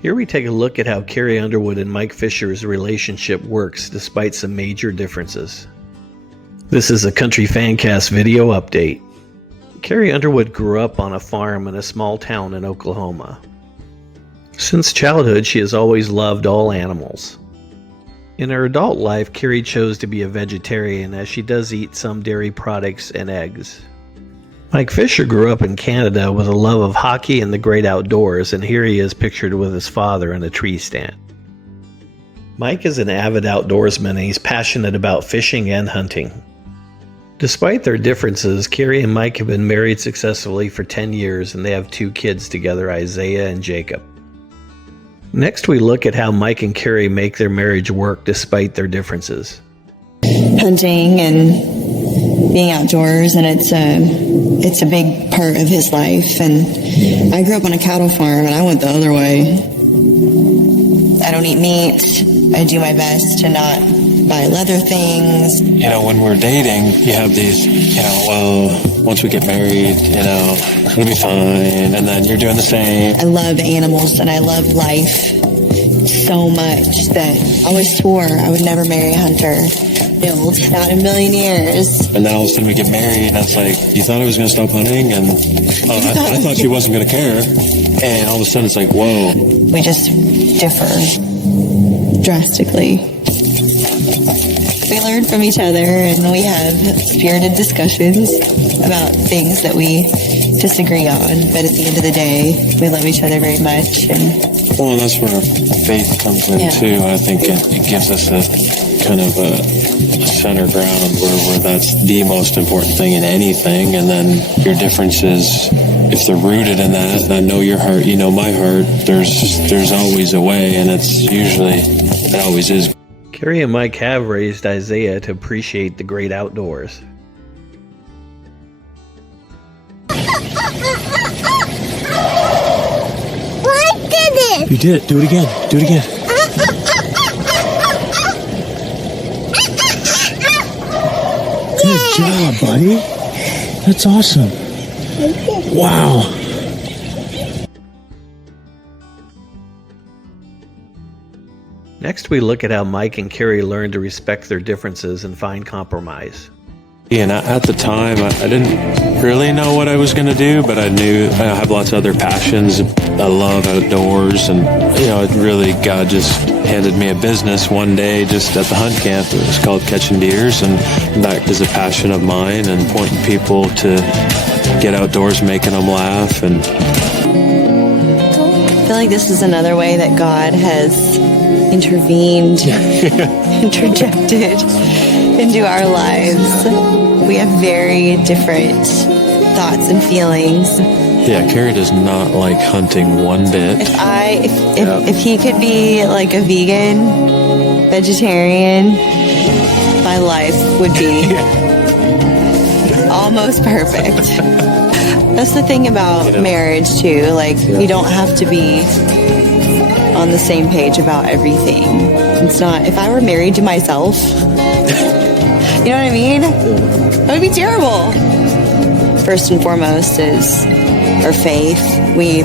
Here we take a look at how Carrie Underwood and Mike Fisher's relationship works despite some major differences. This is a Country Fancast video update. Carrie Underwood grew up on a farm in a small town in Oklahoma. Since childhood, she has always loved all animals. In her adult life, Carrie chose to be a vegetarian as she does eat some dairy products and eggs. Mike Fisher grew up in Canada with a love of hockey and the great outdoors, and here he is pictured with his father in a tree stand. Mike is an avid outdoorsman and he's passionate about fishing and hunting. Despite their differences, Kerry and Mike have been married successfully for 10 years and they have 2 kids together, Isaiah and Jacob. Next, we look at how Mike and Kerry make their marriage work despite their differences. Hunting and being outdoors, and it's a big part of his life. And I grew up on a cattle farm and I went the other way. I don't eat meat. I do my best to not buy leather things. You know, when we're dating, you have these, well, once we get married, it'll be fine, and then you're doing the same. I love animals and I love life so much that I always swore I would never marry a hunter. Not in a million years. And then all of a sudden we get married, and it's like, you thought I was going to stop hunting, and I thought she wasn't going to care. And all of a sudden it's like, whoa. We just differ drastically. We learn from each other, and we have spirited discussions about things that we disagree on. But at the end of the day, we love each other very much. Well, and that's where faith comes in too. I think it gives us a kind of a center ground where that's the most important thing in anything, and then your differences, if they're rooted in that, I know your heart, you know my heart, there's always a way, and it always is. Kerry and Mike have raised Isaiah to appreciate the great outdoors. You did it. Do it again. Do it again. Good job, buddy. That's awesome. Wow. Next, we look at how Mike and Kerry learn to respect their differences and find compromise. And at the time, I didn't really know what I was going to do, but I knew I have lots of other passions. I love outdoors, and God just handed me a business one day just at the hunt camp. It was called Catching Deers, and that is a passion of mine, and pointing people to get outdoors, making them laugh. And I feel like this is another way that God has intervened, interjected into our lives. We have very different thoughts and feelings. Yeah, Kerry does not like hunting one bit. If he could be like a vegetarian, my life would be almost perfect. That's the thing about marriage too. Like, you don't have to be on the same page about everything. It's not, if I were married to myself, you know what I mean? That would be terrible. First and foremost is our faith. We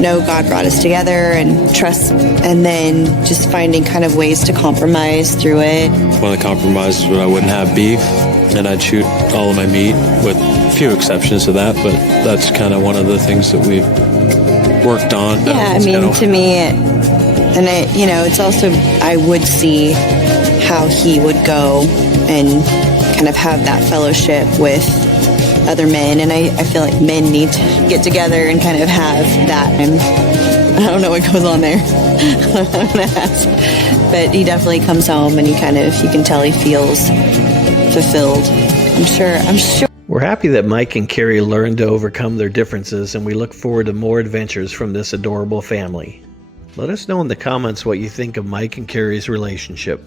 know God brought us together and trust, and then just finding kind of ways to compromise through it. One of the compromises was I wouldn't have beef, and I'd shoot all of my meat, with a few exceptions to that, but that's kind of one of the things that we've worked on. Yeah, to me, it's also, I would see how he would go and kind of have that fellowship with other men, and I feel like men need to get together and kind of have that. And I don't know what goes on there. I'm gonna ask. But he definitely comes home and you can tell he feels fulfilled. I'm sure. We're happy that Mike and Kerry learned to overcome their differences, and we look forward to more adventures from this adorable family. Let us know in the comments what you think of Mike and Kerry's relationship.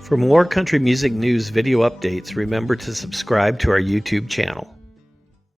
For more country music news video updates, remember to subscribe to our YouTube channel.